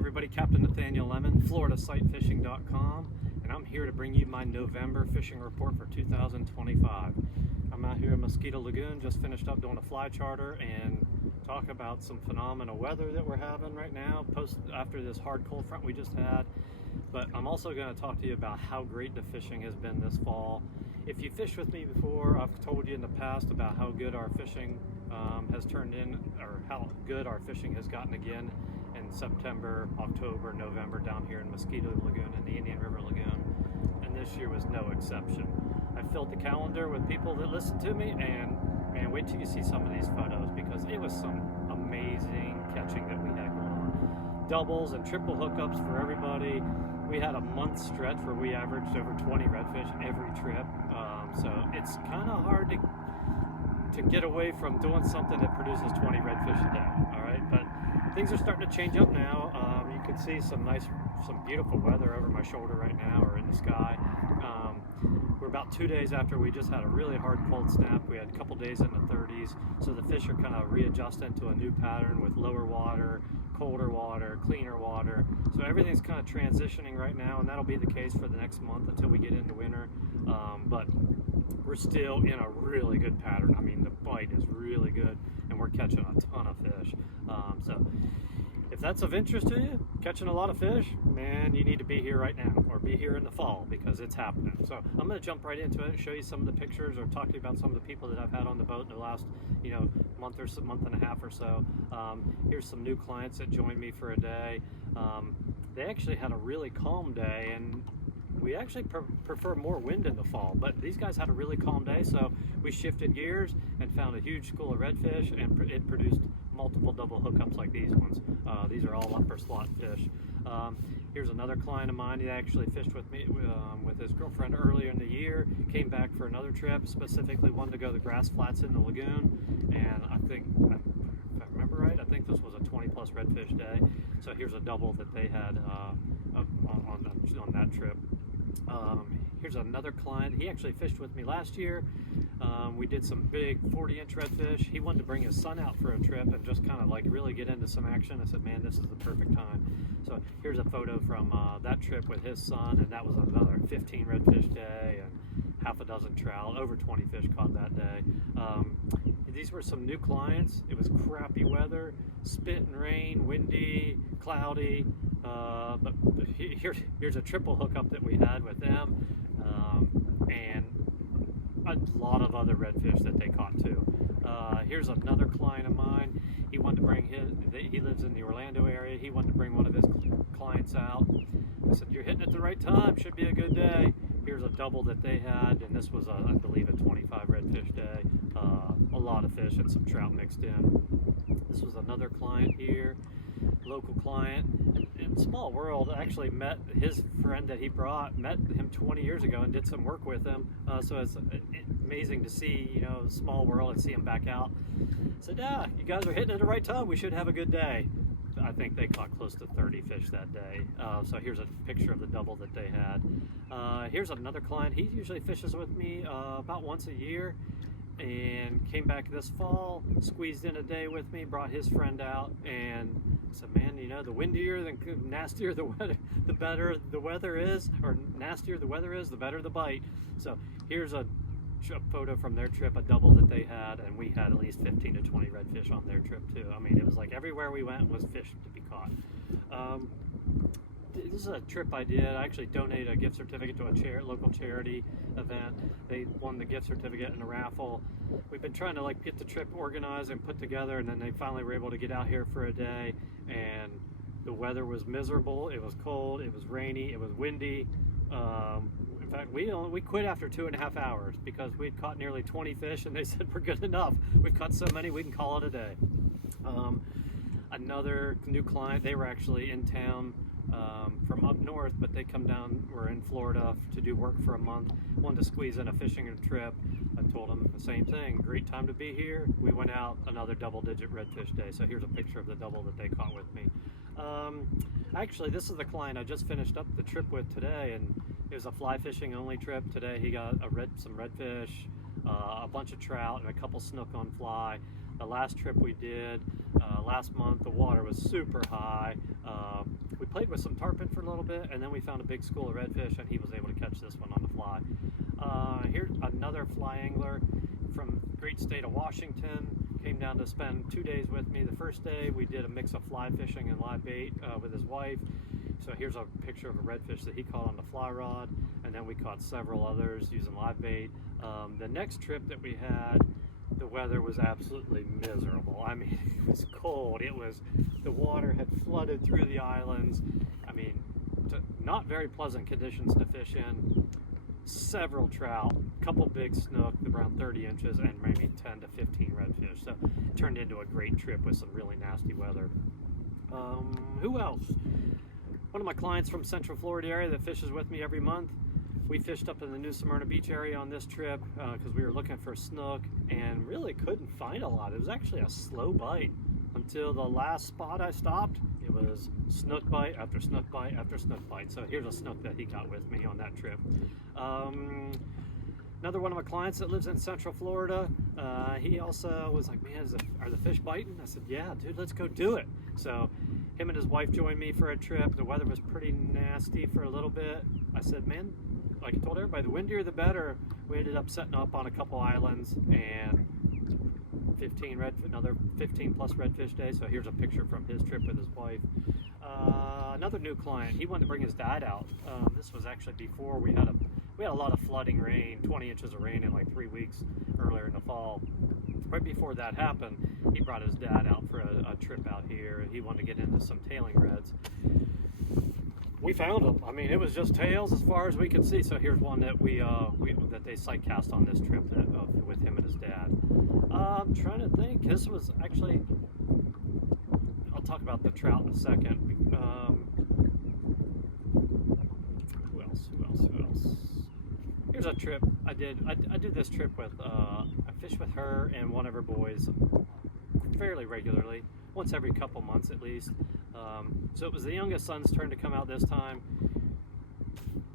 everybody, Captain Nathaniel Lemmon, FloridaSightFishing.com, and I'm here to bring you my November fishing report for 2025. I'm out here in Mosquito Lagoon, just finished up doing a fly charter and talk about some phenomenal weather that we're having right now, after this hard cold front we just had. But I'm also going to talk to you about how great the fishing has been this fall. If you fished with me before, I've told you in the past about how good our fishing has turned in, or how good our fishing has gotten again in September, October, November down here in Mosquito Lagoon and the Indian River Lagoon, and this year was no exception. I filled the calendar with people that listened to me, and man, wait till you see some of these photos, because it was some amazing catching that we had going on. Doubles and triple hookups for everybody. We had a month stretch where we averaged over 20 redfish every trip, so it's kind of hard to get away from doing something that produces 20 redfish a day. All right, but things are starting to change up now. You can see some beautiful weather over my shoulder right now, or in the sky. We're about 2 days after we just had a really hard cold snap. We had a couple days in the 30s, so the fish are kind of readjusting to a new pattern with lower water, colder water, cleaner water. So everything's kind of transitioning right now, and that'll be the case for the next month until we get into winter. But we're still in a really good pattern. I mean, the bite is really good, and we're catching a ton of fish. So if that's of interest to you, catching a lot of fish, man, you need to be here right now, or be here in the fall, because it's happening. So I'm going to jump right into it and show you some of the pictures, or talk to you about some of the people that I've had on the boat in the last, month and a half or so. Here's some new clients that joined me for a day. They actually had a really calm day, and we actually prefer more wind in the fall, but these guys had a really calm day, so we shifted gears and found a huge school of redfish, and it produced multiple double hookups like these ones. These are all upper slot fish. Here's another client of mine. He actually fished with me with his girlfriend earlier in the year, came back for another trip, specifically wanted to go to the grass flats in the lagoon, and I think, if I remember right, I think this was a 20 plus redfish day. So here's a double that they had on that trip. Here's another client. He actually fished with me last year. We did some big 40-inch redfish. He wanted to bring his son out for a trip and just kind of like really get into some action. I said, man, this is the perfect time. So here's a photo from that trip with his son, and that was another 15 redfish day and half a dozen trout, over 20 fish caught that day. These were some new clients. It was crappy weather, spit and rain, windy, cloudy. But here's a triple hookup that we had with them, and a lot of other redfish that they caught too. Here's another client of mine. He wanted to bring he lives in the Orlando area. He wanted to bring one of his clients out. I said, you're hitting at the right time, should be a good day. Here's a double that they had, and this was, I believe, a 25 redfish day. A lot of fish and some trout mixed in. This was another client here, local client. In small world, I actually met his friend that he brought, met him 20 years ago and did some work with him. So it's amazing to see, small world, and see him back out. I said, yeah, you guys are hitting at the right time. We should have a good day. I think they caught close to 30 fish that day. So here's a picture of the double that they had. Here's another client. He usually fishes with me about once a year, and came back this fall, squeezed in a day with me, brought his friend out, and said, man, the windier, the nastier the weather, the better the weather is, or nastier the weather is, the better the bite. So here's a photo from their trip, a double that they had, and we had at least 15 to 20 redfish on their trip too. I mean, it was like everywhere we went was fish to be caught. This is a trip I did. I actually donated a gift certificate to a local charity event. They won the gift certificate in a raffle. We've been trying to get the trip organized and put together, and then they finally were able to get out here for a day, and the weather was miserable. It was cold, it was rainy, it was windy. In fact, we quit after 2.5 hours because we'd caught nearly 20 fish, and they said, we're good enough. We've caught so many, we can call it a day. Another new client, they were actually in town from up north, but they come down, we're in Florida to do work for a month, wanted to squeeze in a fishing trip. I told them the same thing, great time to be here. We went out, another double-digit redfish day. So here's a picture of the double that they caught with me. Actually, this is the client I just finished up the trip with today, and it was a fly fishing only trip. Today he got some redfish, a bunch of trout, and a couple snook on fly. The last trip we did last month, the water was super high. we played with some tarpon for a little bit, and then we found a big school of redfish, and he was able to catch this one on the fly. Here's another fly angler from great state of Washington. Came down to spend 2 days with me. The first day we did a mix of fly fishing and live bait with his wife. So here's a picture of a redfish that he caught on the fly rod, and then we caught several others using live bait. The next trip that we had, the weather was absolutely miserable. I mean, it was cold. The water had flooded through the islands. I mean, not very pleasant conditions to fish in. Several trout, a couple big snook, around 30 inches, and maybe 10 to 15 redfish. So it turned into a great trip with some really nasty weather. Who else? One of my clients from Central Florida area that fishes with me every month. We fished up in the new Smyrna Beach area on this trip because we were looking for snook and really couldn't find a lot. It was actually a slow bite until the last spot I stopped. It was snook bite after snook bite after snook bite. So here's a snook that he got with me on that trip. Another one of my clients that lives in Central Florida, he also was like, man, are the fish biting? I said, yeah, dude, let's go do it. So him and his wife joined me for a trip. The weather was pretty nasty for a little bit. I said, man, like I told everybody, the windier the better. We ended up setting up on a couple islands and another 15 plus redfish days. So here's a picture from his trip with his wife. Another new client, he wanted to bring his dad out. This was actually before we had a lot of flooding rain, 20 inches of rain in like 3 weeks earlier in the fall. Right before that happened, he brought his dad out for a trip out here, and he wanted to get into some tailing reds. We found them. I mean, it was just tails as far as we could see. So here's one that that they sight cast on this trip with him and his dad. I'm trying to think. This was actually. I'll talk about the trout in a second. Who else? Here's a trip I did. I do this trip with. I fish with her and one of her boys fairly regularly, once every couple months at least. So it was the youngest son's turn to come out this time.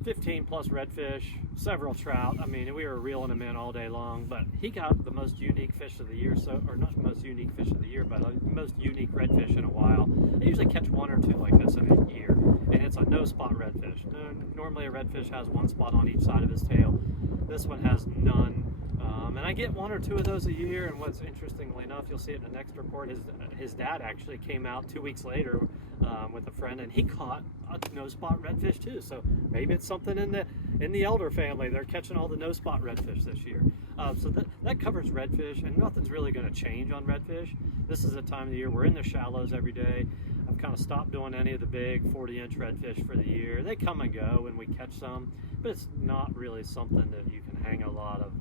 15 plus redfish, several trout. I mean, we were reeling them in all day long, but he got the most unique fish of the year, or not the most unique fish of the year, but the most unique redfish in a while. I usually catch one or two like this in a year, and it's a no spot redfish. Normally a redfish has one spot on each side of his tail. This one has none. And I get one or two of those a year, and what's interestingly enough, you'll see it in the next report, his dad actually came out 2 weeks later with a friend, and he caught a no spot redfish too. So maybe it's something in the elder family. They're catching all the no spot redfish this year. So that covers redfish, and nothing's really going to change on redfish. This is the time of the year we're in the shallows every day. I've kind of stopped doing any of the big 40-inch redfish for the year. They come and go when we catch some, but it's not really something that you can hang a lot of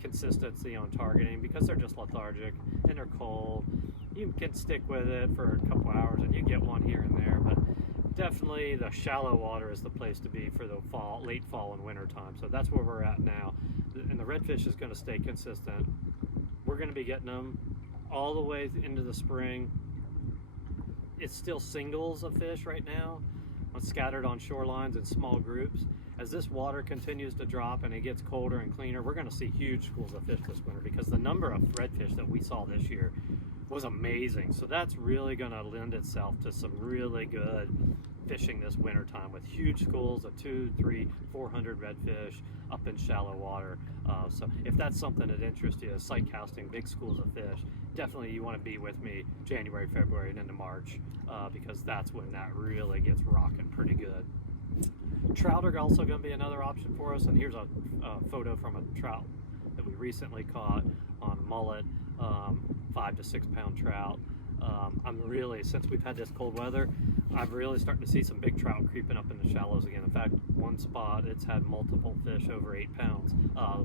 consistency on targeting because they're just lethargic and they're cold. You can stick with it for a couple hours and you get one here and there, but definitely the shallow water is the place to be for the late fall and winter time. So that's where we're at now, and the redfish is going to stay consistent. We're going to be getting them all the way into the spring. It's still singles of fish right now, scattered on shorelines in small groups. As this water continues to drop and it gets colder and cleaner, we're going to see huge schools of fish this winter because the number of redfish that we saw this year was amazing. So that's really going to lend itself to some really good fishing this winter time with huge schools of 200, 300, 400 redfish up in shallow water. So if that's something that interests you, sight casting big schools of fish, definitely you want to be with me January, February, and into March because that's when that really gets rocking pretty good. Trout are also going to be another option for us, and here's a photo from a trout that we recently caught on mullet, 5 to 6 pound trout. I'm really, since we've had this cold weather, I'm really starting to see some big trout creeping up in the shallows again. In fact, one spot, it's had multiple fish over 8 pounds,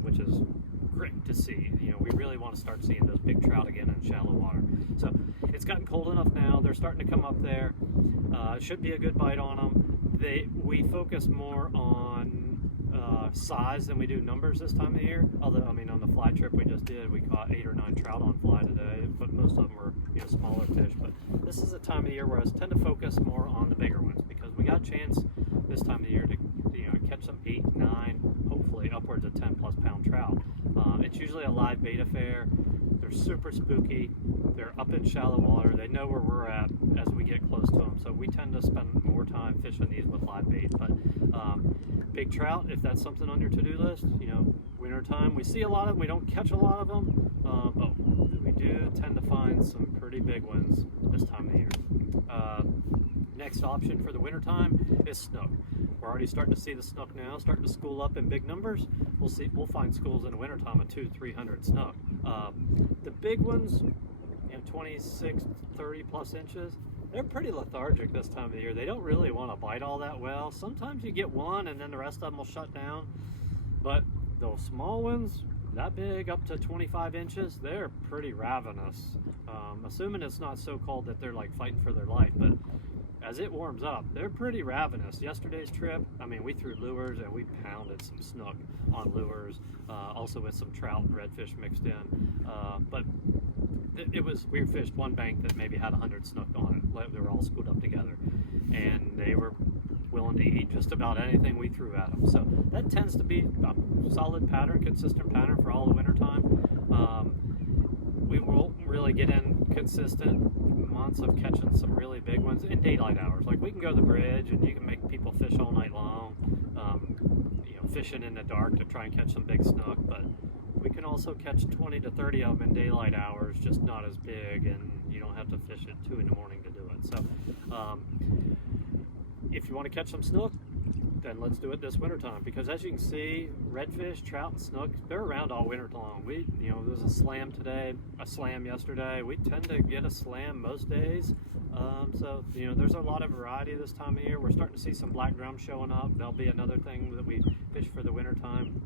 which is great to see. You know, we really want to start seeing those big trout again in shallow water. So it's gotten cold enough now, they're starting to come up there. It should be a good bite on them. We focus more on size than we do numbers this time of the year. Although, I mean, on the fly trip we just did, we caught 8 or 9 trout on fly today, but most of them were, you know, smaller fish. But this is the time of the year where I tend to focus more on the bigger ones because we got a chance this time of the year to, you know, catch some 8, 9, hopefully upwards of 10 plus pound trout. It's usually a live bait affair. They're super spooky. They're up in shallow water. They know where we're at as we get close to them. So we tend to spend more more time fishing these with live bait. But big trout, if that's something on your to-do list, you know, winter time, we see a lot of them. We don't catch a lot of them, but we do tend to find some pretty big ones this time of year. Next option for the winter time is snook. We're already starting to see the snook now, starting to school up in big numbers. We'll find schools in the wintertime of 200-300 snook. The big ones, you know, 26, 30 plus inches, they're pretty lethargic this time of the year. They don't really want to bite all that well. Sometimes you get one and then the rest of them will shut down. But those small ones, that big, up to 25 inches, they're pretty ravenous. Assuming it's not so cold that they're like fighting for their life, but as it warms up, they're pretty ravenous. Yesterday's trip, I mean, we threw lures and we pounded some snook on lures, also with some trout and redfish mixed in. But we fished one bank that maybe had 100 snook on it. They were all schooled up together, and they were willing to eat just about anything we threw at them. So that tends to be a solid pattern, consistent pattern for all the winter time. We won't really get in consistent months of catching some really big ones in daylight hours. Like we can go to the bridge and you can make people fish all night long, you know, fishing in the dark to try and catch some big snook, but we can also catch 20 to 30 of them in daylight hours, just not as big, and you don't have to fish at 2 in the morning to do it. So if you want to catch some snook, then let's do it this winter time, because as you can see, redfish, trout, and snook, they're around all winter long. You know, there's a slam today, a slam yesterday. We tend to get a slam most days. So, you know, there's a lot of variety this time of year. We're starting to see some black drum showing up. There'll be another thing that we fish for the winter time.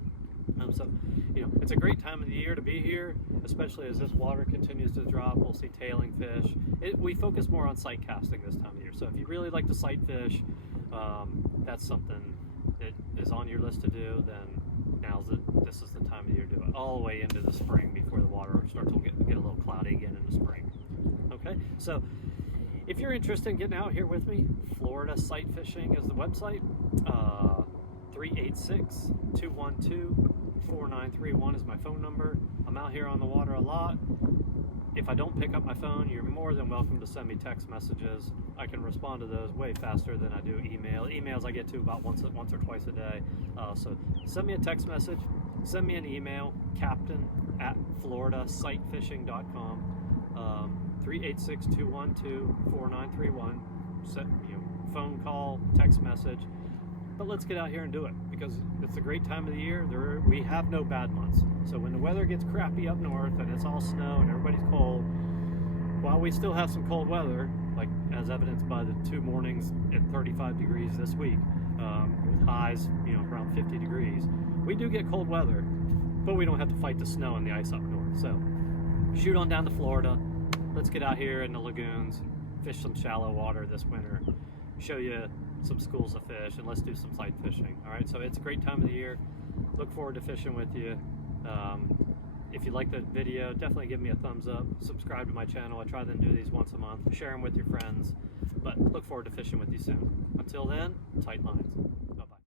So, you know, it's a great time of the year to be here, especially as this water continues to drop. We'll see tailing fish. We focus more on sight casting this time of year. So if you really like to sight fish, that's something that is on your list to do, then this is the time of the year to do it, all the way into the spring before the water starts to get a little cloudy again in the spring. Okay, so if you're interested in getting out here with me, Florida Sight Fishing is the website. 386-212-4931 is my phone number. I'm out here on the water a lot. If I don't pick up my phone, you're more than welcome to send me text messages. I can respond to those way faster than I do email. Emails I get to about once or twice a day. So send me a text message, send me an email, captain@floridasightfishing.com, 386-212-4931. Phone call, text message. But let's get out here and do it, because it's a great time of the year. We have no bad months. So when the weather gets crappy up north and it's all snow and everybody's cold, while we still have some cold weather, like as evidenced by the 2 mornings at 35 degrees this week, with highs, you know, around 50 degrees, we do get cold weather, but we don't have to fight the snow and the ice up north. So shoot on down to Florida. Let's get out here in the lagoons, fish some shallow water this winter, show you some schools of fish, and let's do some sight fishing. All right, so it's a great time of the year. Look forward to fishing with you. If you like the video, definitely give me a thumbs up. Subscribe to my channel. I try to do these once a month. Share them with your friends. But look forward to fishing with you soon. Until then, tight lines.